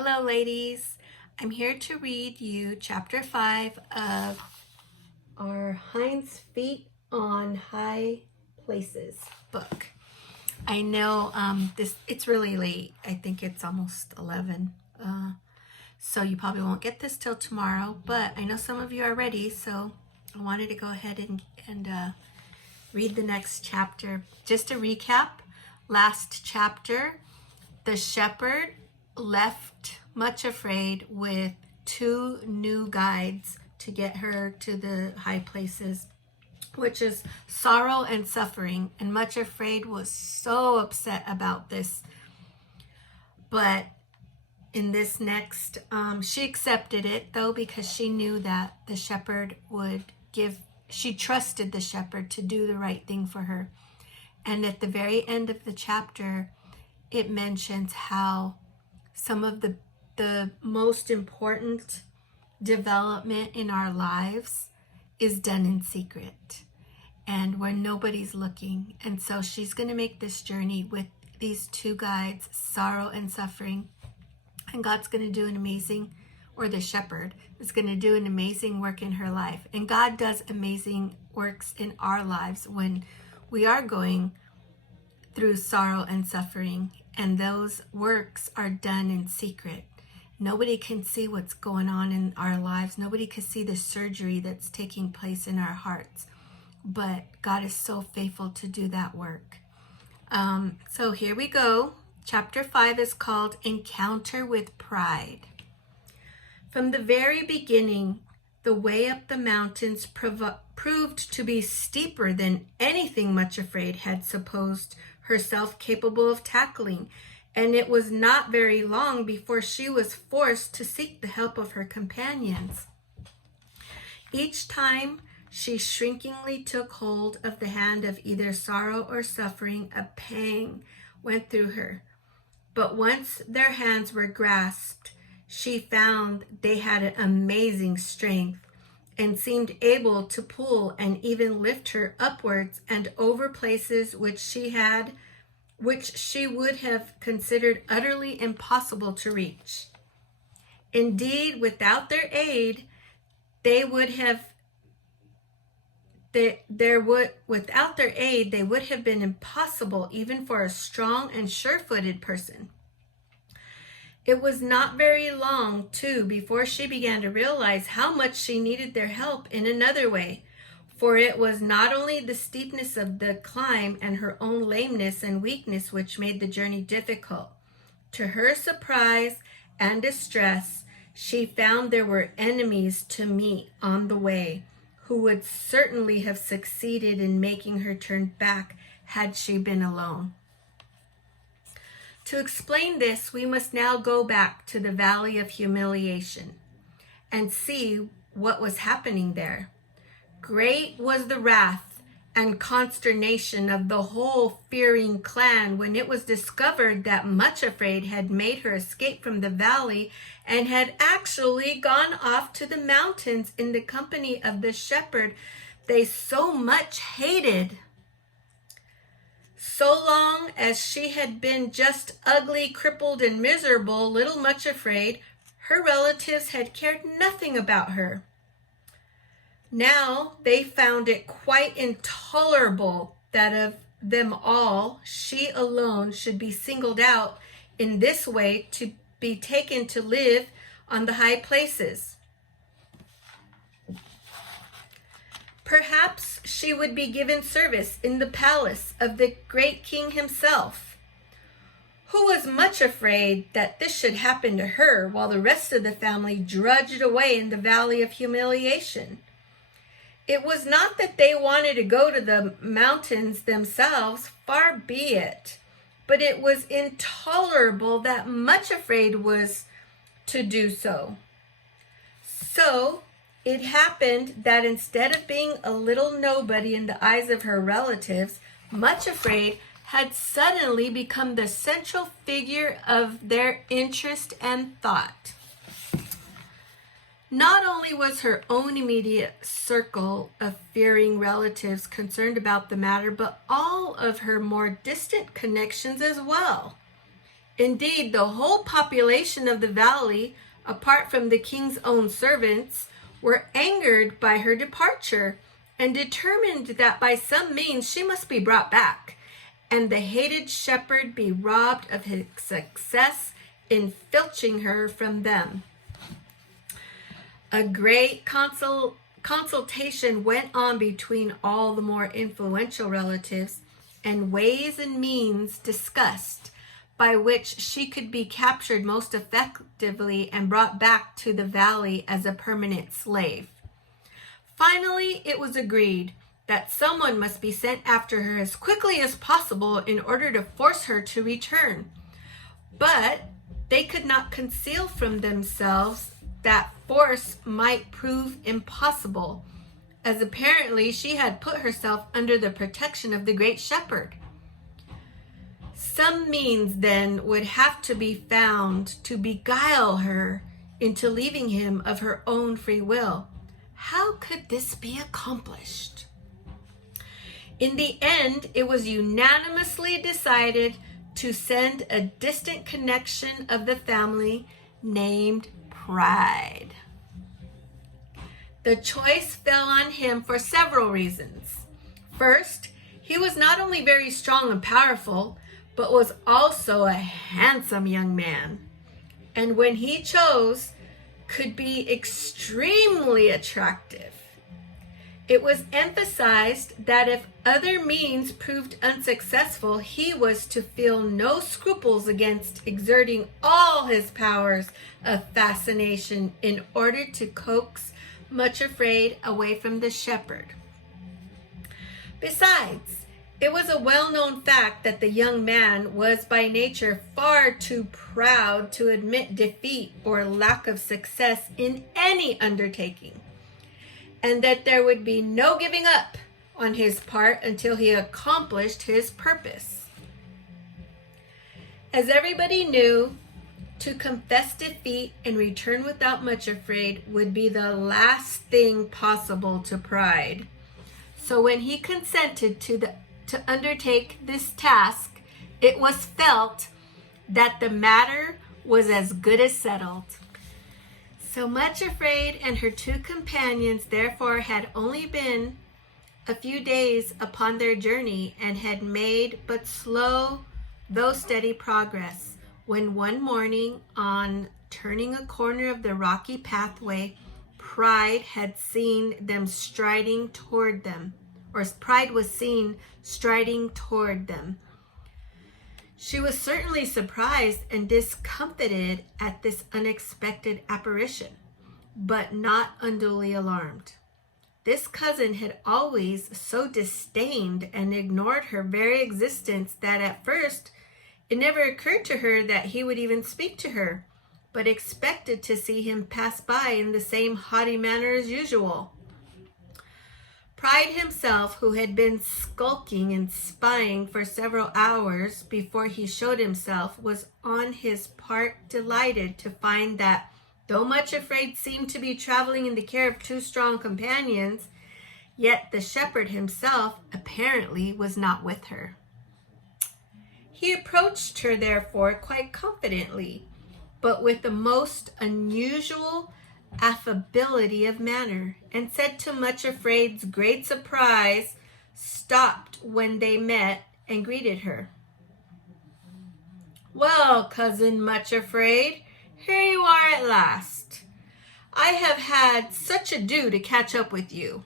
Hello, ladies. I'm here to read you chapter 5 of our Hinds Feet on High Places book. I know it's really late. I think it's almost 11. So you probably won't get this till tomorrow, but I know some of you are ready, so I wanted to go ahead and read the next chapter. Just to recap, last chapter, the shepherd left much afraid with 2 new guides to get her to the high places, which is sorrow and suffering. And much afraid was so upset about this. But in this next, she accepted it though, because she knew that the shepherd would she trusted the shepherd to do the right thing for her. And at the very end of the chapter, it mentions how some of the most important development in our lives is done in secret and when nobody's looking. And so she's going to make this journey with these 2 guides, sorrow and suffering. And God's going to do an amazing, or the shepherd is going to do an amazing work in her life. And God does amazing works in our lives when we are going through sorrow and suffering. And those works are done in secret. Nobody can see what's going on in our lives. Nobody can see the surgery that's taking place in our hearts. But God is so faithful to do that work. So here we go. Chapter 5 is called Encounter with Pride. From the very beginning, the way up the mountains proved to be steeper than anything Much Afraid had supposed herself capable of tackling, and it was not very long before she was forced to seek the help of her companions. Each time she shrinkingly took hold of the hand of either sorrow or suffering, a pang went through her. But once their hands were grasped, she found they had an amazing strength and seemed able to pull and even lift her upwards and over places which she would have considered utterly impossible to reach. Indeed, without their aid, they would have been impossible even for a strong and sure-footed person. It was not very long, too, before she began to realize how much she needed their help in another way. For it was not only the steepness of the climb and her own lameness and weakness which made the journey difficult. To her surprise and distress, she found there were enemies to meet on the way, who would certainly have succeeded in making her turn back had she been alone. To explain this, we must now go back to the Valley of Humiliation and see what was happening there. Great was the wrath and consternation of the whole fearing clan when it was discovered that Much Afraid had made her escape from the valley and had actually gone off to the mountains in the company of the shepherd they so much hated. So long as she had been just ugly, crippled, and miserable, little Much Afraid, her relatives had cared nothing about her. Now they found it quite intolerable that of them all, she alone should be singled out in this way to be taken to live on the high places. Perhaps she would be given service in the palace of the great king himself, who was much afraid that this should happen to her while the rest of the family drudged away in the Valley of Humiliation. It was not that they wanted to go to the mountains themselves, far be it, but it was intolerable that Much Afraid was to do so. So it happened that instead of being a little nobody in the eyes of her relatives, Much Afraid had suddenly become the central figure of their interest and thought. Not only was her own immediate circle of fearing relatives concerned about the matter, but all of her more distant connections as well. Indeed, the whole population of the valley, apart from the king's own servants, were angered by her departure and determined that by some means she must be brought back, and the hated shepherd be robbed of his success in filching her from them. A great consultation went on between all the more influential relatives, and ways and means discussed by which she could be captured most effectively and brought back to the valley as a permanent slave. Finally, it was agreed that someone must be sent after her as quickly as possible in order to force her to return. But they could not conceal from themselves that force might prove impossible, as apparently she had put herself under the protection of the great shepherd. Some means then would have to be found to beguile her into leaving him of her own free will. How could this be accomplished? In the end, it was unanimously decided to send a distant connection of the family named Pride. The choice fell on him for several reasons. First, he was not only very strong and powerful, but was also a handsome young man, and when he chose, could be extremely attractive. It was emphasized that if other means proved unsuccessful, he was to feel no scruples against exerting all his powers of fascination in order to coax Much Afraid away from the shepherd. Besides, it was a well-known fact that the young man was by nature far too proud to admit defeat or lack of success in any undertaking, and that there would be no giving up on his part until he accomplished his purpose. As everybody knew, to confess defeat and return without Much Afraid would be the last thing possible to Pride. So when he consented to undertake this task, it was felt that the matter was as good as settled. So Much Afraid and her two companions therefore had only been a few days upon their journey and had made but slow though steady progress, when one morning, on turning a corner of the rocky pathway, Pride had seen them striding toward them, or Pride was seen striding toward them. She was certainly surprised and discomfited at this unexpected apparition, but not unduly alarmed. This cousin had always so disdained and ignored her very existence that at first it never occurred to her that he would even speak to her, but expected to see him pass by in the same haughty manner as usual. Pride himself, who had been skulking and spying for several hours before he showed himself, was on his part delighted to find that, though Much Afraid seemed to be traveling in the care of two strong companions, yet the shepherd himself apparently was not with her. He approached her, therefore, quite confidently, but with the most unusual affability of manner, and said to Much Afraid's great surprise, stopped when they met and greeted her. "Well, cousin Much Afraid, here you are at last. I have had such ado to catch up with you."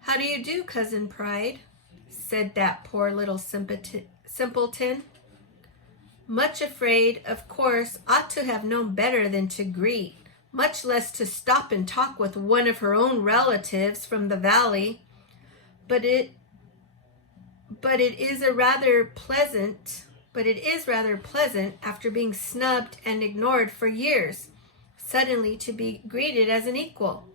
"How do you do, cousin Pride?" said that poor little simpleton. Much Afraid, of course, ought to have known better than to greet, much less to stop and talk with one of her own relatives from the valley. But it is rather pleasant after being snubbed and ignored for years, suddenly to be greeted as an equal.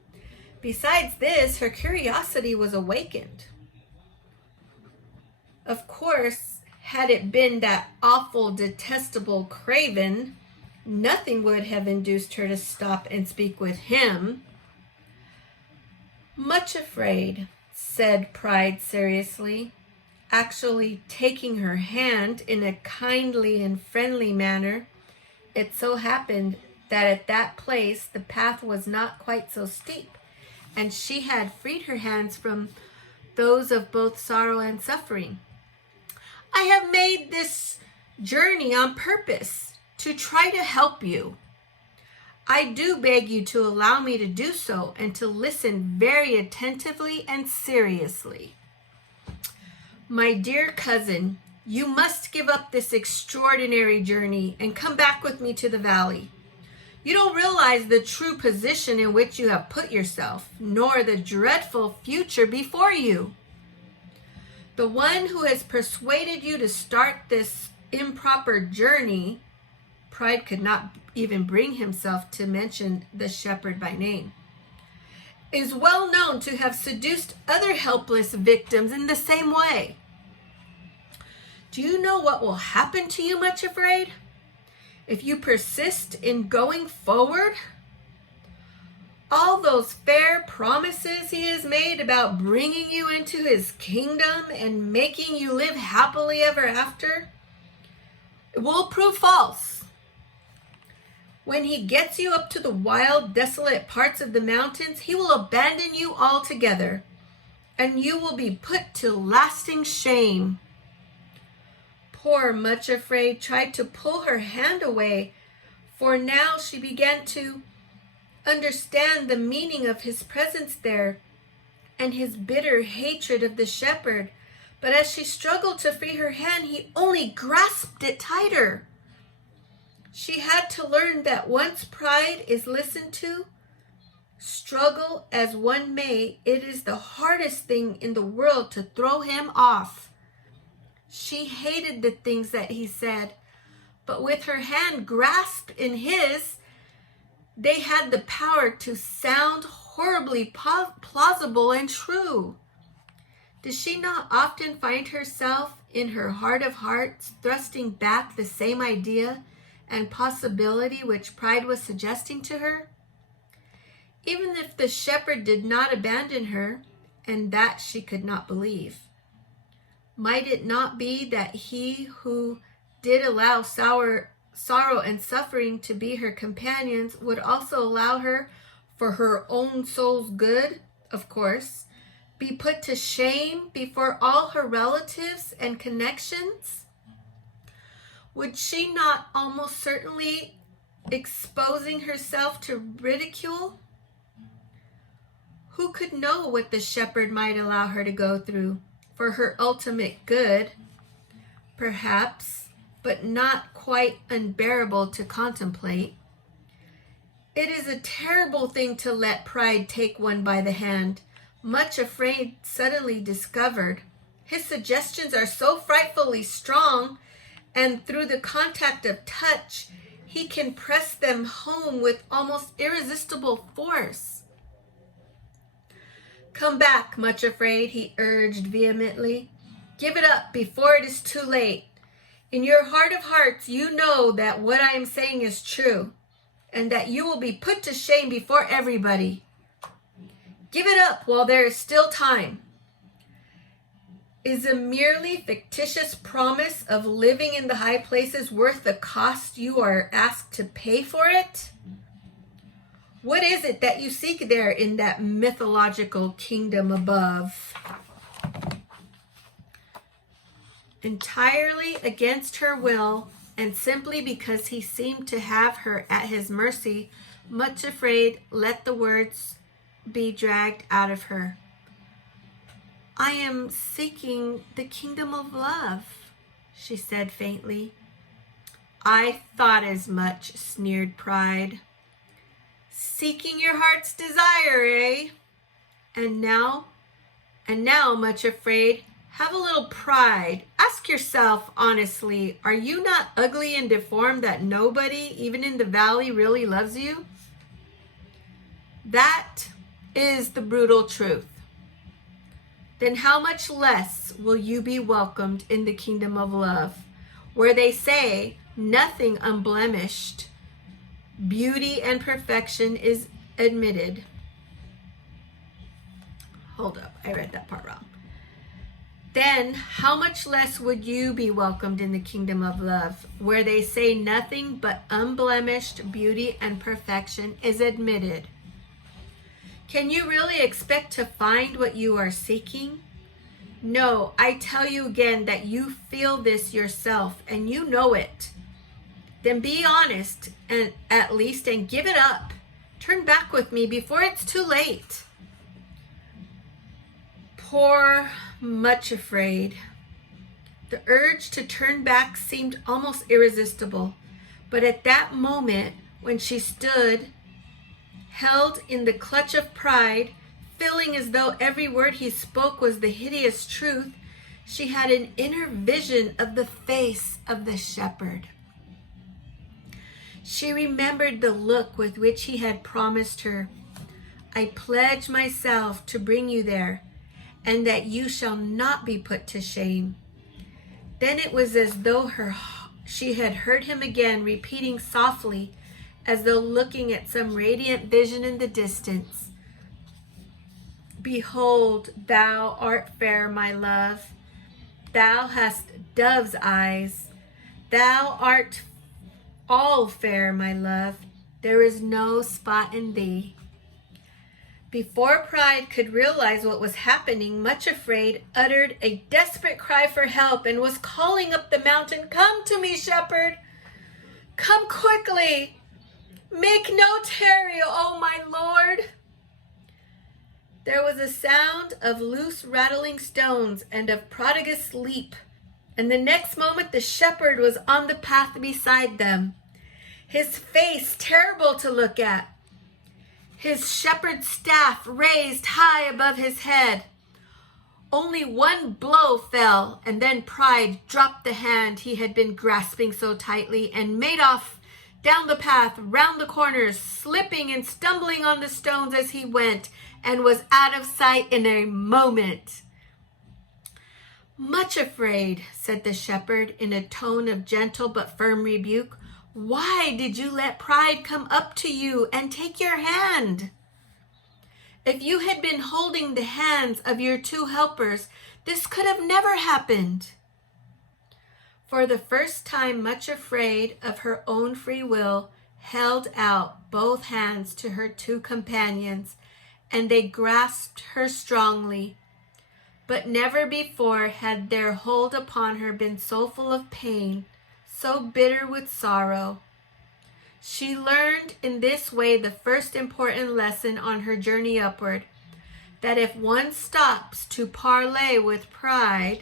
Besides this, her curiosity was awakened. Of course, had it been that awful, detestable Craven, nothing would have induced her to stop and speak with him. "Much Afraid," said Pride seriously, actually taking her hand in a kindly and friendly manner, it so happened that at that place the path was not quite so steep, and she had freed her hands from those of both sorrow and suffering. I have made this journey on purpose to try to help you. I do beg you to allow me to do so and to listen very attentively and seriously. My dear cousin, you must give up this extraordinary journey and come back with me to the valley. You don't realize the true position in which you have put yourself, nor the dreadful future before you. The one who has persuaded you to start this improper journey, Pride could not even bring himself to mention the shepherd by name, is well known to have seduced other helpless victims in the same way. Do you know what will happen to you, Much Afraid, if you persist in going forward? All those fair promises he has made about bringing you into his kingdom and making you live happily ever after will prove false. When he gets you up to the wild, desolate parts of the mountains, he will abandon you altogether, and you will be put to lasting shame. Poor Much Afraid tried to pull her hand away, for now she began to understand the meaning of his presence there and his bitter hatred of the shepherd. But as she struggled to free her hand, he only grasped it tighter. She had to learn that once pride is listened to, struggle as one may, it is the hardest thing in the world to throw him off. She hated the things that he said, but with her hand grasped in his, they had the power to sound horribly plausible and true. Does she not often find herself in her heart of hearts thrusting back the same idea and possibility which pride was suggesting to her? Even if the shepherd did not abandon her, and that she could not believe, might it not be that he who did allow sorrow and suffering to be her companions would also allow her, for her own soul's good, of course, be put to shame before all her relatives and connections? Would she not almost certainly exposing herself to ridicule? Who could know what the shepherd might allow her to go through for her ultimate good, perhaps, but not quite unbearable to contemplate? It is a terrible thing to let pride take one by the hand. Much Afraid suddenly discovered. His suggestions are so frightfully strong, and through the contact of touch, he can press them home with almost irresistible force. Come back, Much Afraid, he urged vehemently. Give it up before it is too late. In your heart of hearts, you know that what I am saying is true, and that you will be put to shame before everybody. Give it up while there is still time. Is a merely fictitious promise of living in the high places worth the cost you are asked to pay for it? What is it that you seek there in that mythological kingdom above? Entirely against her will, and simply because he seemed to have her at his mercy, Much Afraid let the words be dragged out of her. I am seeking the kingdom of love, she said faintly. I thought as much, sneered Pride. Seeking your heart's desire, eh? And now, Much Afraid, have a little pride. Ask yourself honestly, are you not ugly and deformed that nobody, even in the valley, really loves you? That is the brutal truth. Then how much less will you be welcomed in the kingdom of love, where they say nothing unblemished, beauty and perfection is admitted. Hold up, I read that part wrong. then how much less would you be welcomed in the kingdom of love, where they say nothing but unblemished beauty and perfection is admitted? Can you really expect to find what you are seeking? No, I tell you again that you feel this yourself and you know it. Then be honest and at least and give it up. Turn back with me before it's too late. Poor, much afraid. The urge to turn back seemed almost irresistible, but at that moment when she stood, held in the clutch of pride, feeling as though every word he spoke was the hideous truth, she had an inner vision of the face of the shepherd. She remembered the look with which he had promised her, I pledge myself to bring you there, and that you shall not be put to shame. Then it was as though she had heard him again repeating softly, as though looking at some radiant vision in the distance, Behold, thou art fair, my love. Thou hast dove's eyes. Thou art all fair, my love. There is no spot in thee. Before Pride could realize what was happening, Much Afraid uttered a desperate cry for help and was calling up the mountain, Come to me, shepherd. Come quickly. Make no tarry, O my Lord. There was a sound of loose rattling stones and of prodigious leap, and the next moment the shepherd was on the path beside them, his face terrible to look at, his shepherd's staff raised high above his head. Only one blow fell, and then Pride dropped the hand he had been grasping so tightly and made off down the path, round the corners, slipping and stumbling on the stones as he went, and was out of sight in a moment. Much Afraid, said the shepherd in a tone of gentle but firm rebuke, why did you let Pride come up to you and take your hand? If you had been holding the hands of your two helpers, this could have never happened. For the first time, Much Afraid of her own free will, held out both hands to her two companions, and they grasped her strongly. But never before had their hold upon her been so full of pain, so bitter with sorrow. She learned in this way the first important lesson on her journey upward, that if one stops to parley with Pride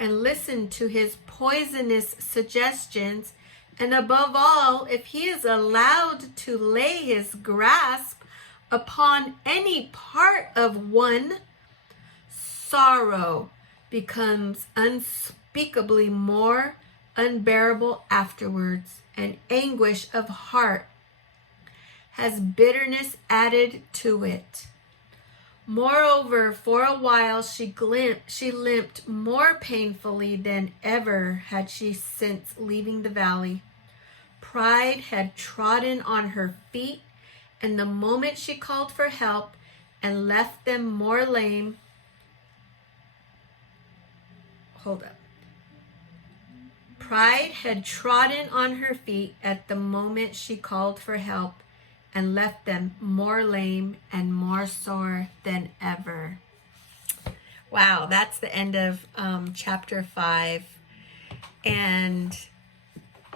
and listen to his poisonous suggestions, and above all, if he is allowed to lay his grasp upon any part of one, sorrow becomes unspeakably more unbearable afterwards, and anguish of heart has bitterness added to it. Moreover, for a while she limped more painfully than ever had she since leaving the valley. Pride had trodden on her feet, and the moment she called for help and left them more lame, Pride had trodden on her feet at the moment she called for help and left them more lame and more sore than ever. Wow, that's the end of chapter 5. And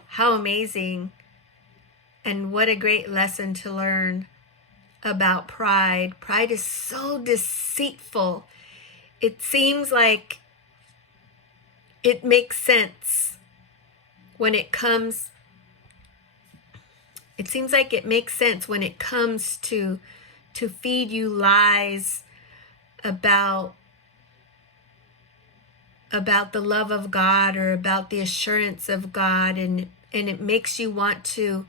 how amazing and what a great lesson to learn about pride. Pride is so deceitful. It seems like it makes sense when it comes. It seems like it makes sense when it comes to feed you lies about the love of God or about the assurance of God, and it makes you want to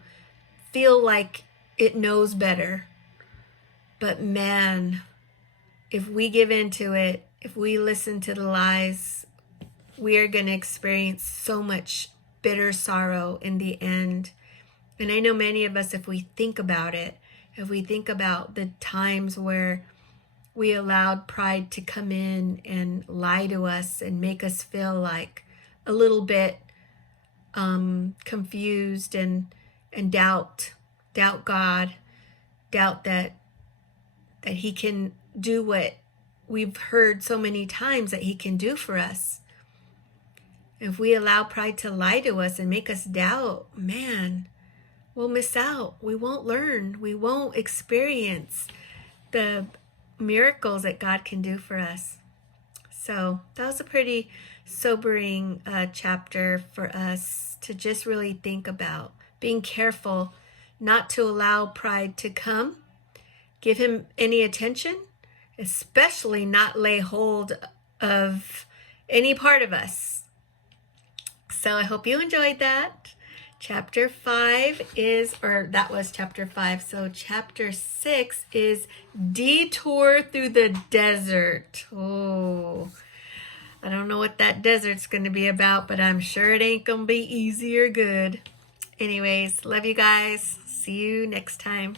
feel like it knows better. But man, if we give in to it, if we listen to the lies, we are going to experience so much bitter sorrow in the end. And I know many of us, if we think about it, if we think about the times where we allowed pride to come in and lie to us and make us feel like a little bit confused and doubt God, doubt that he can do what we've heard so many times that he can do for us. If we allow pride to lie to us and make us doubt, man, we'll miss out. We won't learn. We won't experience the miracles that God can do for us. So that was a pretty sobering chapter for us to just really think about. Being careful not to allow pride to come, give him any attention, especially not lay hold of any part of us. So I hope you enjoyed that. Chapter 5 is, or that was chapter 5. So chapter 6 is Detour Through the Desert. Oh, I don't know what that desert's going to be about, but I'm sure it ain't going to be easy or good. Anyways, love you guys. See you next time.